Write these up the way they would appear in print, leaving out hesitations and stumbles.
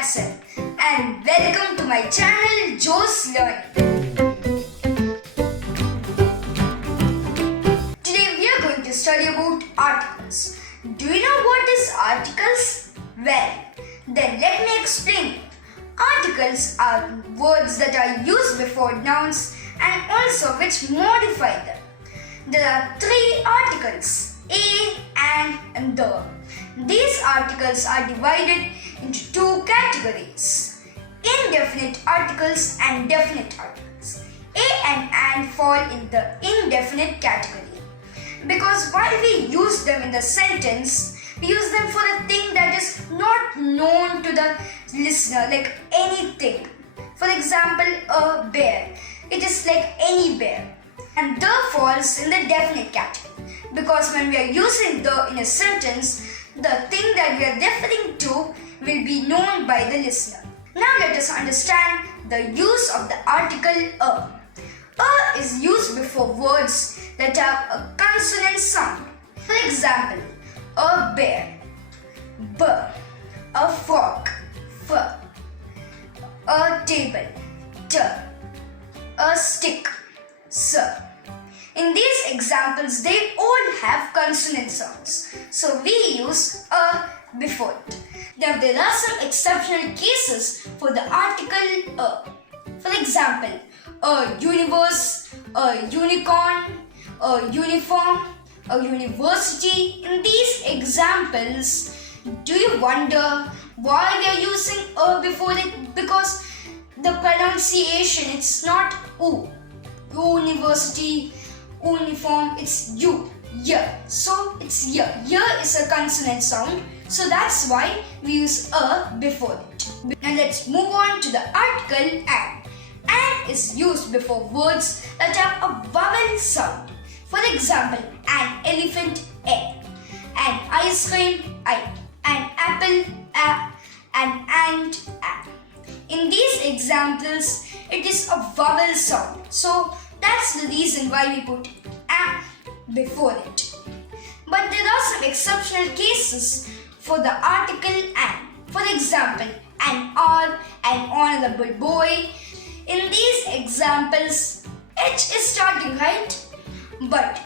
Aanthe and welcome to my channel Joe's Learning. Today we are going to study about articles. Do you know what is articles? Well, then let me explain. Articles are words that are used before nouns and also which modify them. There are three articles, a, and the. These articles are divided into two categories, indefinite articles and definite articles. A and fall in the indefinite category because while we use them in the sentence, we use them for a thing that is not known to the listener, like anything. For example, a bear. It is like any bear. And the falls in the definite category because when we are using the in a sentence, the thing that we are referring to will be known by the listener. Now let us understand the use of the article a. A is used before words that have a consonant sound. For example, a bear, b, a frog, f, a table, t, a stick, s. In these examples, they all have consonant sounds, so we use a before it. Now there are some exceptional cases for the article a. For example, a universe, a unicorn, a uniform, a university. In these examples, do you wonder why we are using a before it? Because the pronunciation, it's not u. University, uniform, it's u. Yeah. So it's yeah. Yeah is a consonant sound. So that's why we use a before it. Now let's move on to the article an. An is used before words that have a vowel sound. For example, an elephant, a, an ice cream, I, an apple, a, an ant, a. In these examples, it is a vowel sound. So that's the reason why we put a before it. But there are some exceptional cases for the article an. For example, an hour, an honorable boy. In these examples, H is starting, right? But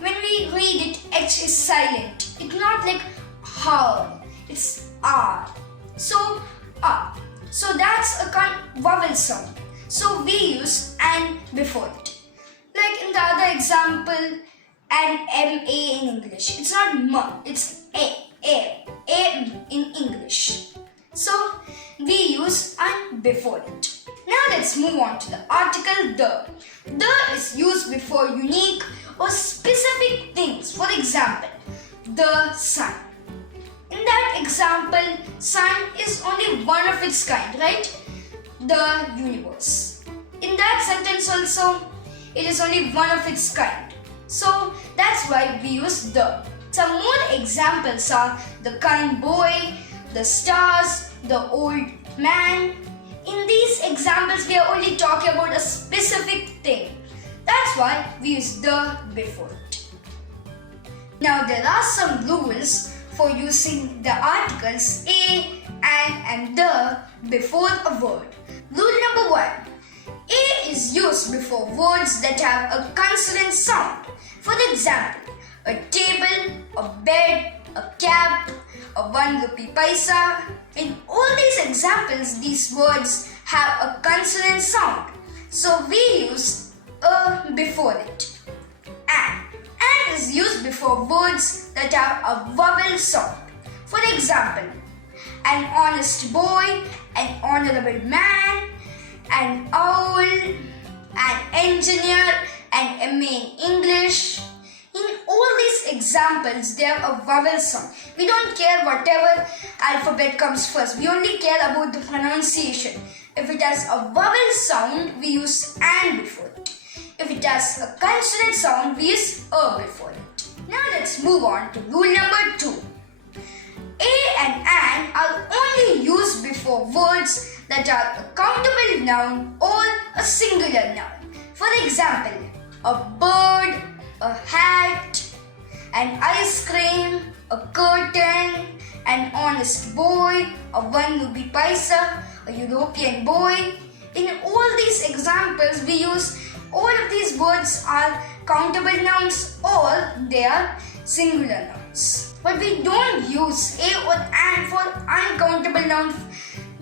when we read it, H is silent. It's not like how, it's R. So R. So that's a vowel sound. So we use an before it. Like in the other example, an M-A in English. It's not M, it's A in English. So we use an before it. Now let's move on to the article the. The is used before unique or specific things. For example, the sun. In that example, sun is only one of its kind, right? The universe. In that sentence also, it is only one of its kind. So that's why we use the. Some more examples are the kind boy, the stars, the old man. In these examples, we are only talking about a specific thing. That's why we use the before it. Now there are some rules for using the articles a, and the before a word. Rule number 1. A is used before words that have a consonant sound. For example, a table, a bed, a cap, a 1 rupee paisa. In all these examples, these words have a consonant sound. So we use a before it. An is used before words that have a vowel sound. For example, an honest boy, an honorable man, an owl, an engineer, an MA in English. In all these examples, they have a vowel sound. We don't care whatever alphabet comes first. We only care about the pronunciation. If it has a vowel sound, we use an before it. If it has a consonant sound, we use a before it. Now let's move on to rule number 2. A and an are only used before words that are a countable noun or a singular noun. For example, a bird, a hat, an ice cream, a curtain, an honest boy, a one rupee paisa, a European boy. In all these examples, we use all of these words are countable nouns or they are singular nouns. But we don't use a or an for uncountable nouns.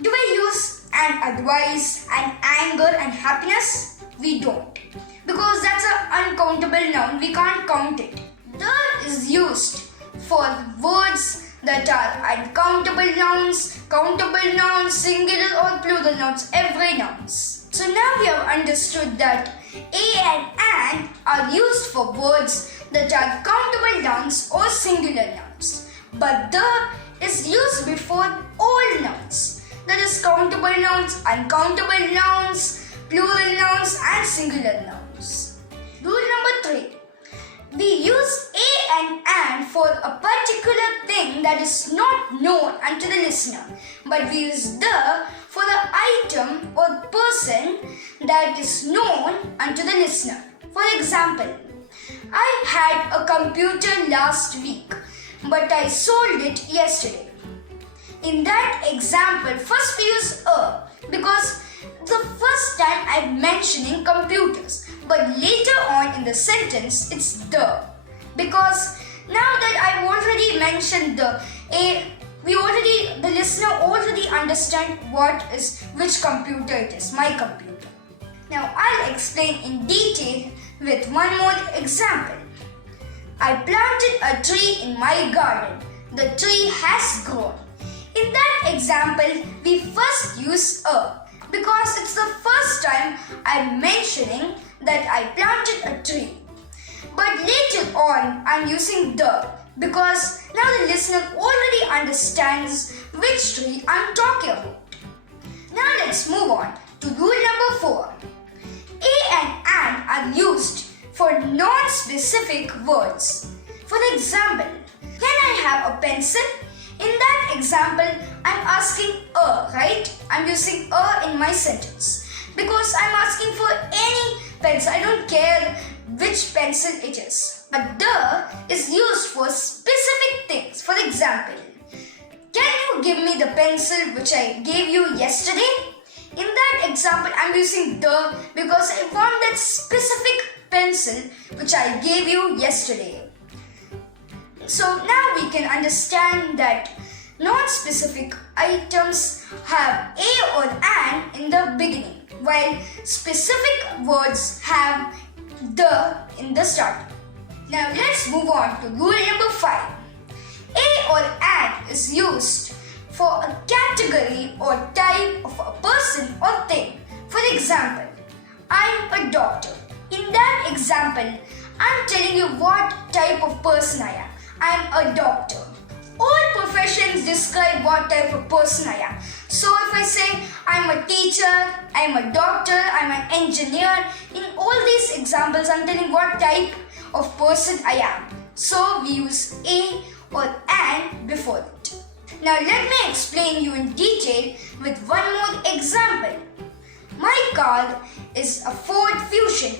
Do I use an advice, an anger and happiness? We don't. Because that's an uncountable noun, we can't count it. The is used for words that are uncountable nouns, countable nouns, singular or plural nouns, every nouns. So now we have understood that a and an are used for words that are countable nouns or singular nouns. But the is used before all nouns. That is countable nouns, uncountable nouns, plural nouns and singular nouns. Rule number 3. We use a and an for a particular thing that is not known unto the listener, but we use the for the item or person that is known unto the listener. For example, I had a computer last week, but I sold it yesterday. In that example, first we use a because the first time I'm mentioning computers, but later on in the sentence it's the, because now that I've already mentioned the listener already understand which computer it is, my computer. Now I'll explain in detail with one more example. I planted a tree in my garden. The tree has grown. In that example, we first use a because it's the first time I'm mentioning that I planted a tree. But later on, I'm using the because now the listener already understands which tree I'm talking about. Now let's move on to rule number 4. A and an are used for non-specific words. For example, can I have a pencil? In that example, I'm asking a, right? I'm using a in my sentence because I'm asking for any pencil. I don't care which pencil it is. But the is used for specific things. For example, can you give me the pencil which I gave you yesterday? In that example, I'm using the because I want that specific pencil which I gave you yesterday. So now we can understand that non-specific items have a or an in the beginning, while specific words have the in the start. Now let's move on to rule number 5. A or an is used for a category or type of a person or thing. For example, I'm a doctor. In that example, I'm telling you what type of person I am. I'm a doctor. All professions describe what type of person I am. So if I say I'm a teacher, I'm a doctor, I'm an engineer, in all these examples I'm telling what type of person I am. So we use a or an before it. Now let me explain you in detail with one more example. My car is a Ford Fusion.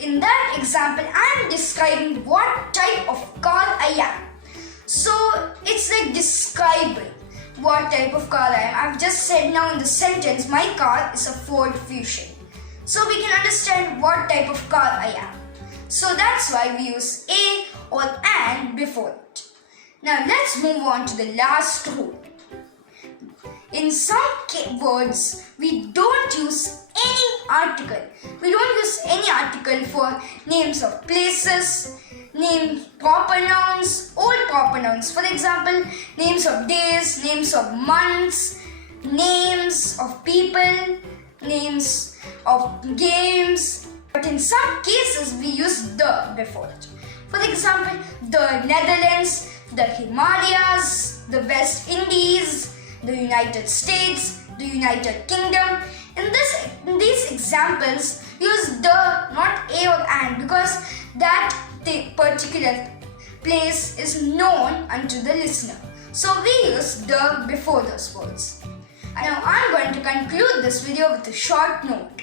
In that example, I am describing what type of car I am. So it's like describing what type of car I am. I've just said now in the sentence, my car is a Ford Fusion. So we can understand what type of car I am. So that's why we use a or an before it. Now let's move on to the last rule. In some words, we don't use any article. We don't use any article for names of places, proper nouns, all proper nouns. For example, names of days, names of months, names of people, names of games. But in some cases, we use the before it. For example, the Netherlands, the Himalayas, the West Indies, the United States, the United Kingdom. In these examples, use the, not a or an, because that particular place is known unto the listener. So we use the before those words. Now I'm going to conclude this video with a short note.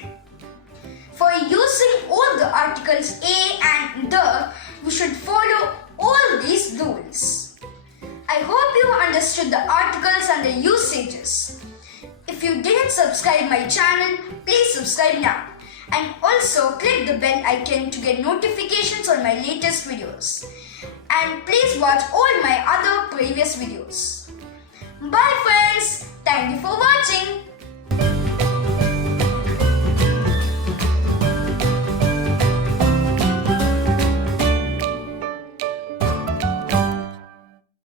For using all the articles a and the, we should follow all these rules. I hope you understand understood the articles and the usages. If you didn't subscribe my channel, please subscribe now. And also click the bell icon to get notifications on my latest videos. And please watch all my other previous videos. Bye friends. Thank you for watching.